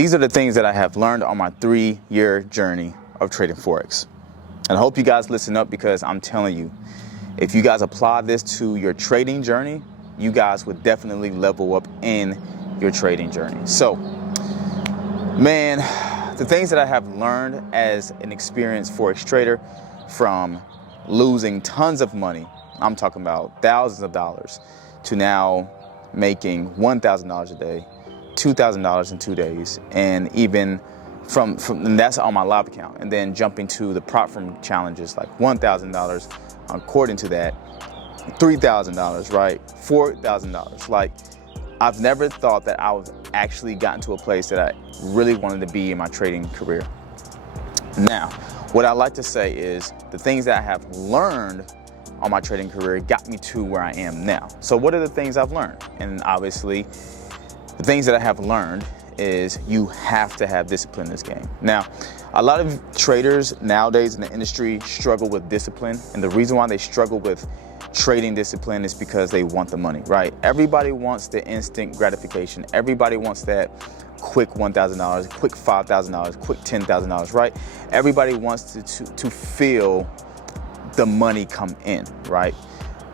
These are the things that I have learned on my 3-year journey of trading Forex. And I hope you guys listen up, because I'm telling you, if you guys apply this to your trading journey, you guys would definitely level up in your trading journey. So, man, the things that I have learned as an experienced Forex trader, from losing tons of money, I'm talking about thousands of dollars, to now making $1,000 a day, $2,000 in 2 days, and even and that's on my live account, and then jumping to the prop firm challenges, like $1,000 according to that, $3,000, right? $4,000. Like, I've never thought that I was actually gotten to a place that I really wanted to be in my trading career. Now, what I like to say is the things that I have learned on my trading career got me to where I am now. So what are the things I've learned? And obviously, the things that I have learned is you have to have discipline in this game. Now, a lot of traders nowadays in the industry struggle with discipline, and the reason why they struggle with trading discipline is because they want the money, right? Everybody wants the instant gratification. Everybody wants that quick $1,000, quick $5,000, quick $10,000, right? Everybody wants to feel the money come in, right?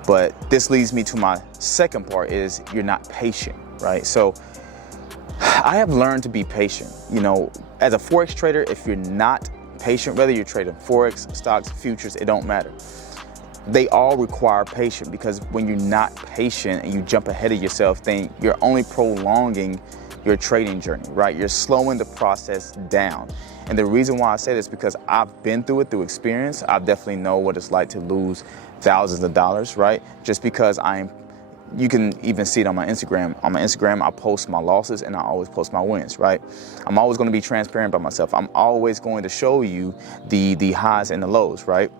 But this leads me to my second part, is you're not patient, right? So I have learned to be patient. You know, as a Forex trader, if you're not patient, whether you're trading Forex, stocks, futures, it don't matter. They all require patience, because when you're not patient and you jump ahead of yourself, then you're only prolonging your trading journey, right? You're slowing the process down. And the reason why I say this is because I've been through it through experience. I definitely know what it's like to lose thousands of dollars, right? Just because you can even see it on my Instagram. On my Instagram, I post my losses and I always post my wins, right? I'm always going to be transparent by myself. I'm always going to show you the highs and the lows, right?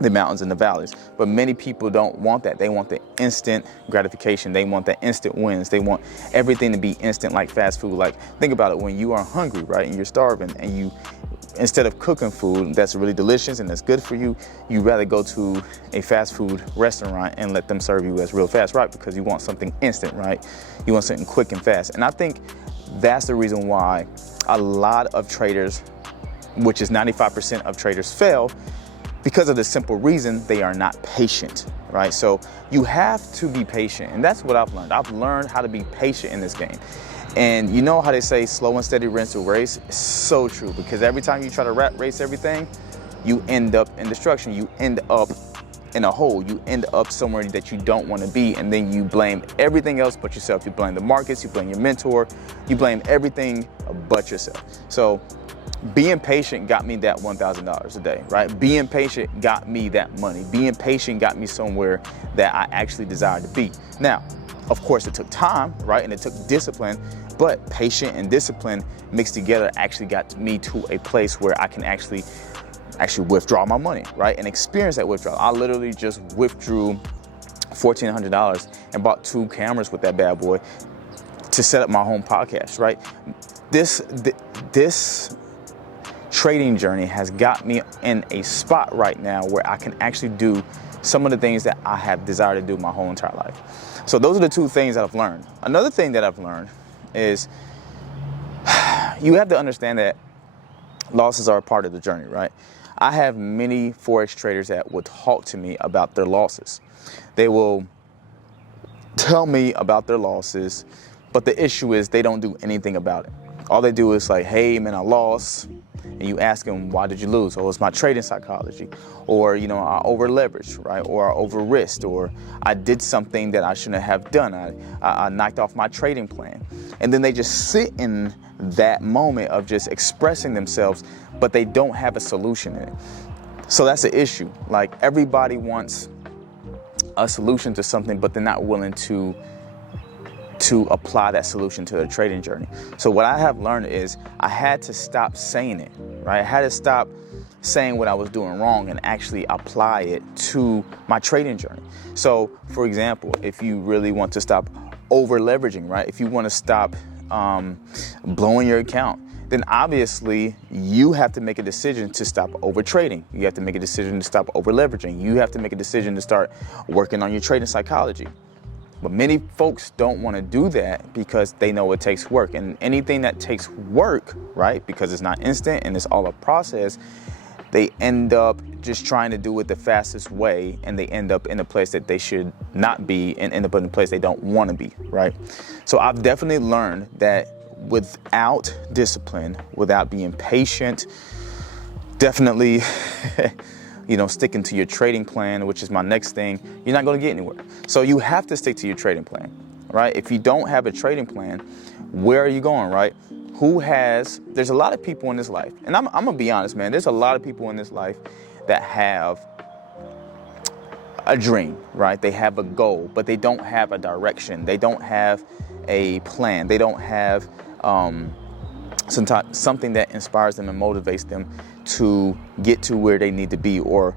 The mountains and the valleys. But many people don't want that. They want the instant gratification. They want the instant wins. They want everything to be instant, like fast food. Like, think about it, when you are hungry, right, and you're starving, and you, instead of cooking food that's really delicious and that's good for you, you rather go to a fast food restaurant and let them serve you as real fast, right? Because you want something instant, right? You want something quick and fast. And I think that's the reason why a lot of traders, which is 95% of traders, fail, because of the simple reason they are not patient, right? So you have to be patient, and that's what I've learned. I've learned how to be patient in this game. And you know how they say slow and steady wins the race? It's so true, because every time you try to race everything, you end up in destruction. You end up in a hole. You end up somewhere that you don't want to be, and then you blame everything else but yourself. You blame the markets, you blame your mentor, you blame everything but yourself. So being patient got me that $1,000 a day, right? Being patient got me that money. Being patient got me somewhere that I actually desired to be. Now, of course, it took time, right? And it took discipline, but patient and discipline mixed together actually got me to a place where I can actually withdraw my money, right? And experience that withdrawal. I literally just withdrew $1,400 and bought 2 cameras with that bad boy to set up my home podcast, right? This trading journey has got me in a spot right now where I can actually do some of the things that I have desired to do my whole entire life. So those are the 2 things that I've learned. Another thing that I've learned is you have to understand that losses are a part of the journey, right? I have many Forex traders that will talk to me about their losses. They will tell me about their losses, but the issue is they don't do anything about it. All they do is like, hey man, I lost. And you ask them, why did you lose? Oh, it's my trading psychology. Or, you know, I over leveraged, right? Or I over risked, or I did something that I shouldn't have done. I knocked off my trading plan. And then they just sit in that moment of just expressing themselves, but they don't have a solution in it. So that's the issue. Like, everybody wants a solution to something, but they're not willing to apply that solution to their trading journey. So what I have learned is I had to stop saying it, right? I had to stop saying what I was doing wrong and actually apply it to my trading journey. So, for example, if you really want to stop over leveraging, right? If you want to stop blowing your account, then obviously you have to make a decision to stop over trading. You have to make a decision to stop over leveraging. You have to make a decision to start working on your trading psychology. But many folks don't want to do that because they know it takes work. And anything that takes work, right, because it's not instant and it's all a process, they end up just trying to do it the fastest way, and they end up in a place that they should not be and end up in a place they don't want to be, right? So I've definitely learned that without discipline, without being patient, definitely sticking to your trading plan, which is my next thing, you're not going to get anywhere. So you have to stick to your trading plan, right? If you don't have a trading plan, where are you going, right? There's a lot of people in this life, and I'm going to be honest, man, there's a lot of people in this life that have a dream, right? They have a goal, but they don't have a direction. They don't have a plan. They don't have something that inspires them and motivates them to get to where they need to be, or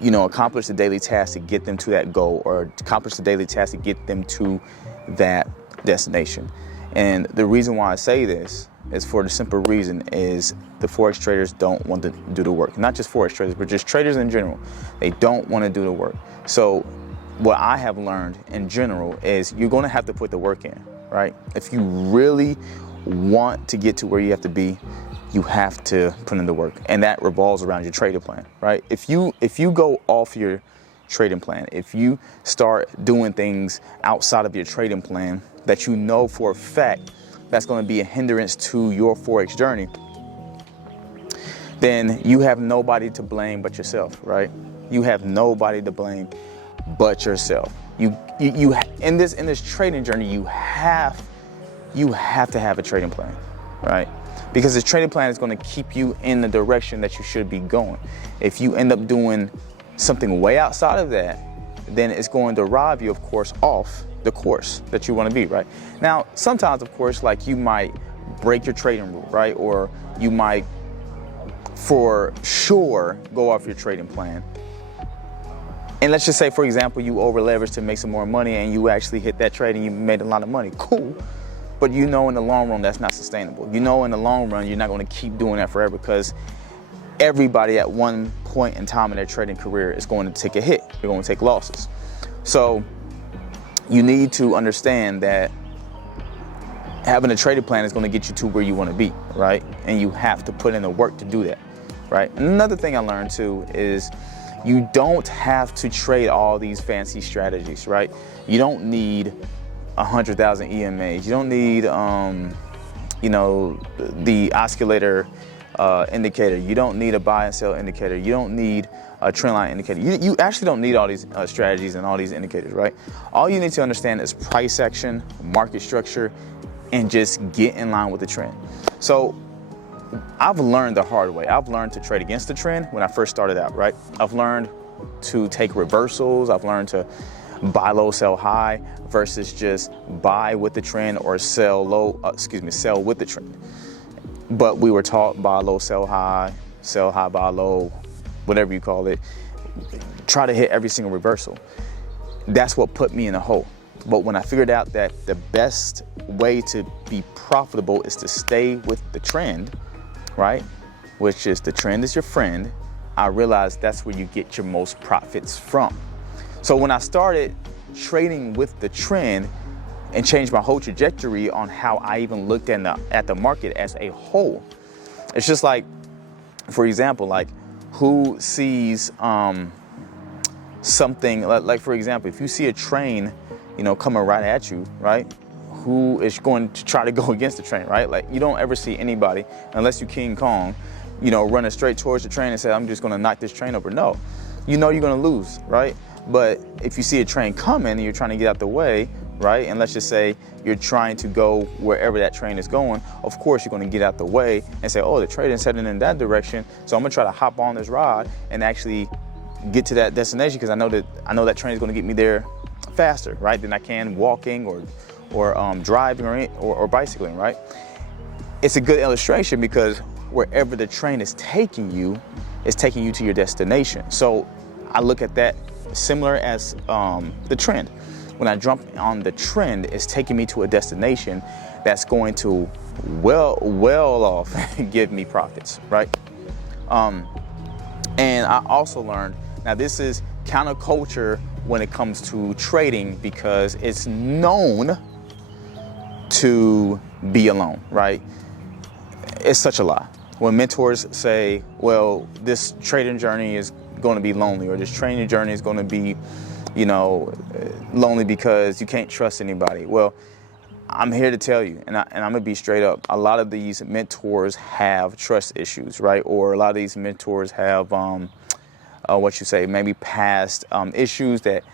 accomplish the daily task to get them to that goal, or accomplish the daily task to get them to that destination. And the reason why I say this is for the simple reason is the Forex traders don't want to do the work. Not just Forex traders, but just traders in general. They don't want to do the work. So what I have learned in general is you're going to have to put the work in, right? If you really want to get to where you have to be, you have to put in the work, and that revolves around your trading plan, right? If you go off your trading plan, if you start doing things outside of your trading plan that you know for a fact that's going to be a hindrance to your Forex journey, then you have nobody to blame but yourself, right? You have nobody to blame but yourself. You in this trading journey, you have to have a trading plan, right? Because the trading plan is going to keep you in the direction that you should be going. If you end up doing something way outside of that, then it's going to rob you, of course, off the course that you want to be, right? Now, sometimes, of course, like you might break your trading rule, right? Or you might, for sure, go off your trading plan. And let's just say, for example, you over leverage to make some more money and you actually hit that trade and you made a lot of money. Cool. But in the long run, that's not sustainable. In the long run, you're not going to keep doing that forever, because everybody at one point in time in their trading career is going to take a hit. They're going to take losses. So you need to understand that having a trading plan is going to get you to where you want to be, right? And you have to put in the work to do that, right? And another thing I learned too is you don't have to trade all these fancy strategies, right? You don't need 100,000 EMAs. You don't need, the oscillator indicator. You don't need a buy and sell indicator. You don't need a trend line indicator. You actually don't need all these strategies and all these indicators, right? All you need to understand is price action, market structure, and just get in line with the trend. So I've learned the hard way. I've learned to trade against the trend when I first started out, right? I've learned to take reversals. I've learned to buy low, sell high, versus just buy with the trend or sell with the trend. But we were taught buy low, sell high, buy low, whatever you call it. Try to hit every single reversal. That's what put me in a hole. But when I figured out that the best way to be profitable is to stay with the trend, right? Which is the trend is your friend. I realized that's where you get your most profits from. So when I started trading with the trend and changed my whole trajectory on how I even looked at the market as a whole, it's just like, for example, like who sees something like, for example, if you see a train, coming right at you, right? Who is going to try to go against the train, right? Like you don't ever see anybody, unless you King Kong, running straight towards the train and say, I'm just going to knock this train over. No, you're going to lose, right? But if you see a train coming and you're trying to get out the way, right? And let's just say you're trying to go wherever that train is going, of course you're going to get out the way and say, oh, the train is heading in that direction, so I'm going to try to hop on this rod and actually get to that destination, because I know that train is going to get me there faster, right, than I can walking or driving or bicycling, right? It's a good illustration because wherever the train is taking you, it's taking you to your destination. So I look at that similar as the trend. When I jump on the trend, it's taking me to a destination that's going to well off give me profits, right? And I also learned, now this is counterculture when it comes to trading because it's known to be alone, right? It's such a lie. When mentors say, well, this trading journey is going to be lonely, or this training journey is going to be, lonely because you can't trust anybody. Well, I'm here to tell you, and I'm going to be straight up. A lot of these mentors have trust issues, right? Or a lot of these mentors have, maybe past issues that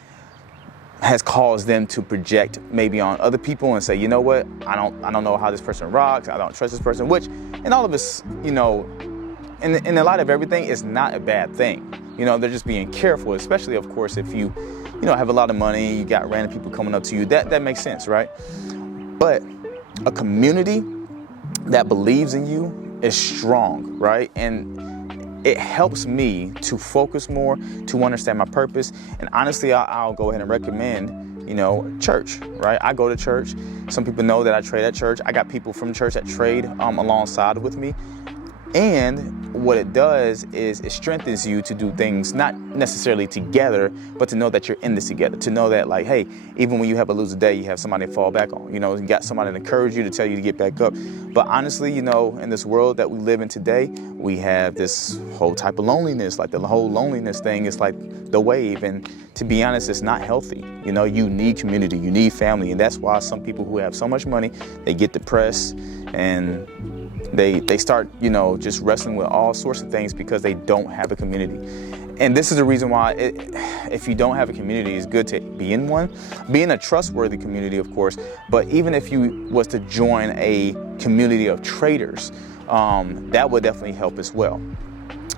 has caused them to project maybe on other people and say, you know what, I don't know how this person rocks. I don't trust this person, which in all of us, in the light of everything, is not a bad thing. They're just being careful, especially, of course, if you have a lot of money, you got random people coming up to you. That makes sense, right? But a community that believes in you is strong, right? And it helps me to focus more, to understand my purpose. And honestly, I'll go ahead and recommend, church, right? I go to church. Some people know that I trade at church. I got people from church that trade alongside with me. And what it does is it strengthens you to do things not necessarily together, but to know that you're in this together, to know that, like, hey, even when you have a loser day, you have somebody to fall back on. You got somebody to encourage you, to tell you to get back up. But honestly, in this world that we live in today, we have this whole type of loneliness, like the whole loneliness thing is like the wave. And to be honest, it's not healthy. You need community, you need family. And that's why some people who have so much money, they get depressed and they start, just wrestling with all sorts of things because they don't have a community. And this is the reason why if you don't have a community, it's good to be in one. Be in a trustworthy community, of course, but even if you was to join a community of traders, that would definitely help as well.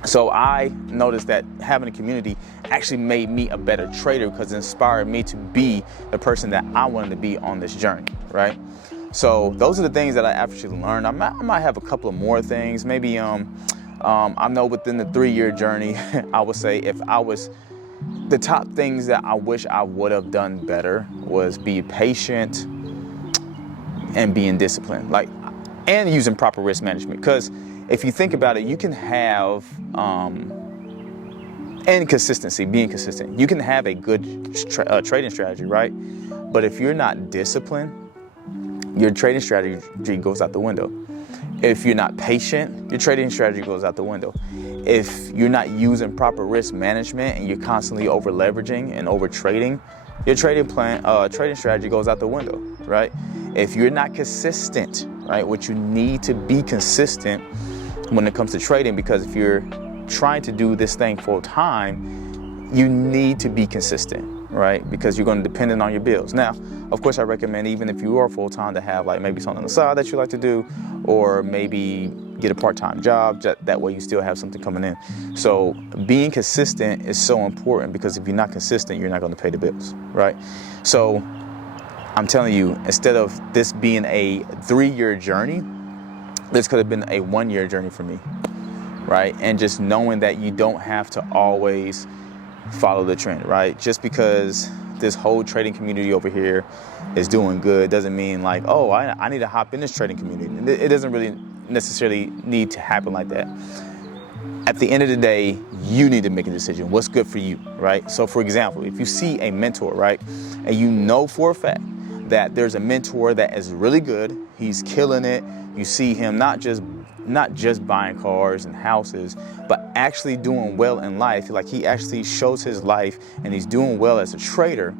So I noticed that having a community actually made me a better trader because it inspired me to be the person that I wanted to be on this journey, right? So those are the things that I actually learned. I might have a couple of more things. Maybe I know within the 3-year journey, I would say the top things that I wish I would have done better was be patient and being disciplined, and using proper risk management. Because if you think about it, you can have and consistency, being consistent. You can have a good trading strategy, right? But if you're not disciplined, your trading strategy goes out the window. If you're not patient, your trading strategy goes out the window. If you're not using proper risk management and you're constantly over leveraging and over trading, your trading strategy goes out the window, right? If you're not consistent, right, which you need to be consistent when it comes to trading, because if you're trying to do this thing full time, you need to be consistent, right? Because you're going to depend on your bills. Now, of course, I recommend, even if you are full time, to have maybe something on the side that you like to do, or maybe get a part-time job. That way you still have something coming in. So being consistent is so important, because if you're not consistent, you're not going to pay the bills, right? So I'm telling you, instead of this being a 3-year journey, this could have been a 1-year journey for me, right? And just knowing that you don't have to always follow the trend, right? Just because this whole trading community over here is doing good doesn't mean I need to hop in this trading community. It doesn't really necessarily need to happen like that. At the end of the day, you need to make a decision. What's good for you, right? So for example, if you see a mentor, right, and you know for a fact that there's a mentor that is really good, he's killing it, you see him not just buying cars and houses, but actually doing well in life, like he actually shows his life and he's doing well as a trader,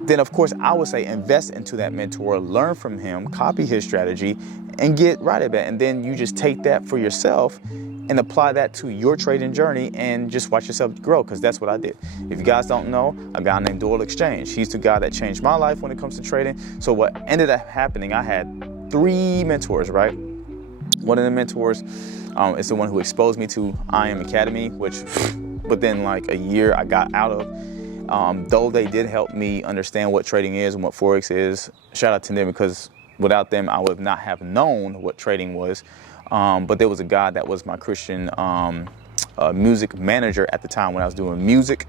then of course I would say invest into that mentor, learn from him, copy his strategy, and get right at it. And then you just take that for yourself and apply that to your trading journey and just watch yourself grow, because that's what I did. If you guys don't know, a guy named Doyle Exchange, he's the guy that changed my life when it comes to trading. So what ended up happening, I had 3 mentors, right? One of the mentors is the one who exposed me to IM Academy, which within a year I got out of. Though they did help me understand what trading is and what Forex is, shout out to them, because without them I would not have known what trading was. But there was a guy that was my Christian music manager at the time when I was doing music,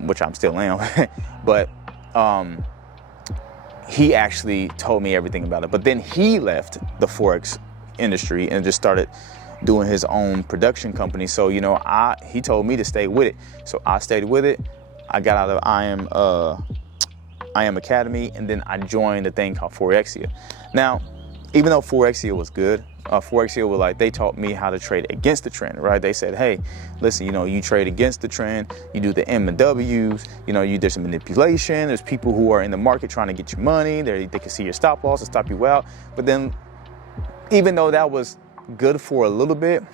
which I'm still am. But he actually told me everything about it. But then he left the Forex industry and just started doing his own production company. So he told me to stay with it, so I stayed with it. I got out of I Am Academy, and then I joined a thing called Forexia. Now, even though Forexia was good, Forexia was like, they taught me how to trade against the trend, right? They said, hey, listen, you know, you trade against the trend, you do the M and W's, you know, there's some manipulation, there's people who are in the market trying to get your money, they can see your stop loss and stop you out. But then, even though that was good for a little bit,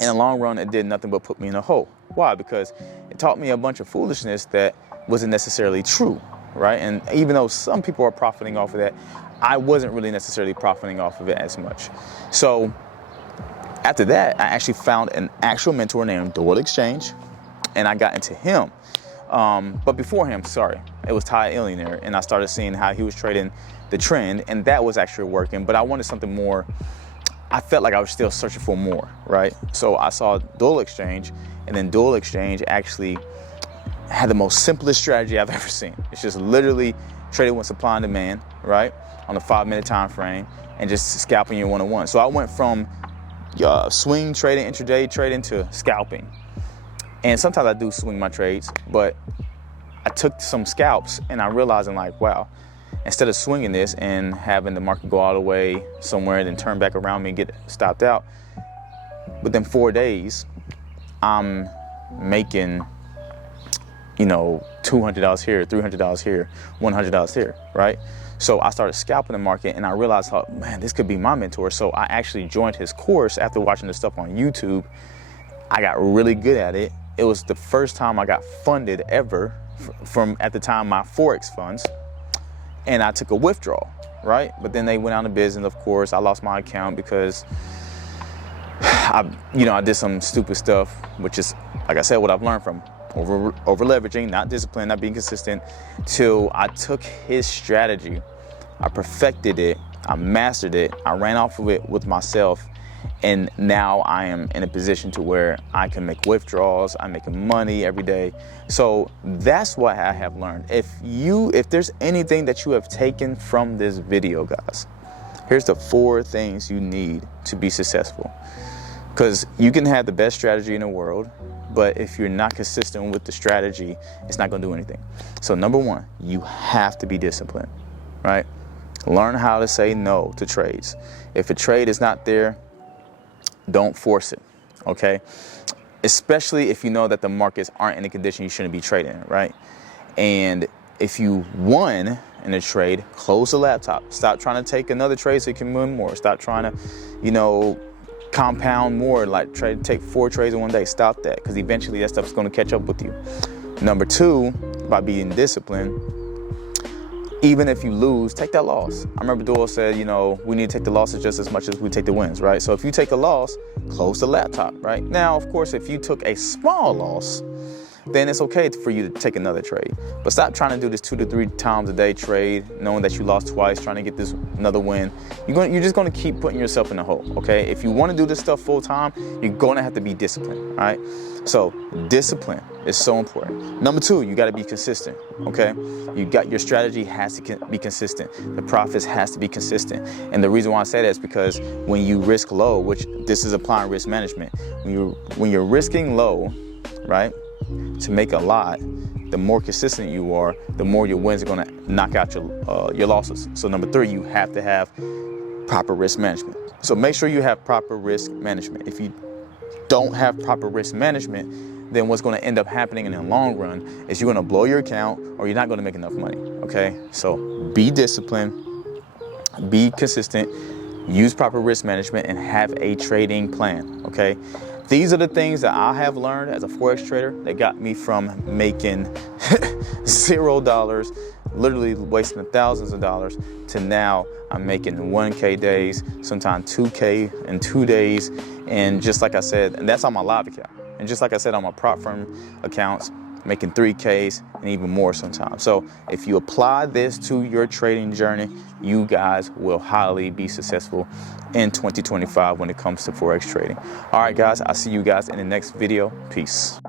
in the long run, it did nothing but put me in a hole. Why? Because it taught me a bunch of foolishness that wasn't necessarily true, right? And even though some people are profiting off of that, I wasn't really necessarily profiting off of it as much. So after that, I actually found an actual mentor named Doyle Exchange, and I got into him. But before him, it was Ty Illionaire, and I started seeing how he was trading the trend, and that was actually working. But I wanted something more. I felt like I was still searching for more, right? So I saw Doyle Exchange, and then Doyle Exchange actually had the most simplest strategy I've ever seen. It's just literally trading with supply and demand, right? On a 5-minute time frame, and just scalping your one-on-one. So I went from swing trading, intraday trading, to scalping. And sometimes I do swing my trades, but I took some scalps and I realized, I'm like, wow, instead of swinging this and having the market go all the way somewhere and then turn back around me and get stopped out, within 4 days, I'm making, you know, $200 here, $300 here, $100 here, right? So I started scalping the market, and I realized, oh, man, this could be my mentor. So I actually joined his course after watching the stuff on YouTube. I got really good at it. It was the first time I got funded ever from, at the time, my Forex funds. And I took a withdrawal, right? But then they went out of business, of course. I lost my account because I did some stupid stuff, which is, like I said, what I've learned from over leveraging, not discipline, not being consistent, till I took his strategy, I perfected it, I mastered it, I ran off of it with myself, and now I am in a position to where I can make withdrawals, I'm making money every day. So that's what I have learned. If there's anything that you have taken from this video, guys, here's the 4 things you need to be successful. Because you can have the best strategy in the world, but if you're not consistent with the strategy, it's not going to do anything. So number 1, you have to be disciplined, right? Learn how to say no to trades. If a trade is not there, don't force it, okay? Especially if you know that the markets aren't in a condition you shouldn't be trading, right? And if you won in a trade, close the laptop. Stop trying to take another trade so you can win more. Stop trying to, compound more, like try to take 4 trades in one day. Stop that, because eventually that stuff is going to catch up with you. Number 2, by being disciplined, even if you lose, take that loss. I remember Doyle said, we need to take the losses just as much as we take the wins, right? So if you take a loss, close the laptop, right? Now, of course, if you took a small loss, then it's okay for you to take another trade. But stop trying to do this 2 to 3 times a day trade, knowing that you lost twice, trying to get this another win. You're just going to keep putting yourself in a hole, okay? If you want to do this stuff full time, you're going to have to be disciplined, all right? So discipline is so important. Number 2, you got to be consistent, okay? Your strategy has to be consistent. The profits has to be consistent. And the reason why I say that is because when you risk low, which this is applying risk management, when you're risking low, right, to make a lot, the more consistent you are, the more your wins are going to knock out your losses. So number 3, you have to have proper risk management. So make sure you have proper risk management. If you don't have proper risk management, then what's going to end up happening in the long run is you're going to blow your account, or you're not going to make enough money, okay? So be disciplined, be consistent, use proper risk management, and have a trading plan, okay? These are the things that I have learned as a Forex trader that got me from making $0, literally wasting thousands of dollars, to now I'm making 1K days, sometimes 2K in 2 days. And just like I said, and that's on my live account. And just like I said, on my prop firm accounts, making 3Ks and even more sometimes. So if you apply this to your trading journey, you guys will highly be successful in 2025 when it comes to Forex trading. All right, guys, I'll see you guys in the next video. Peace.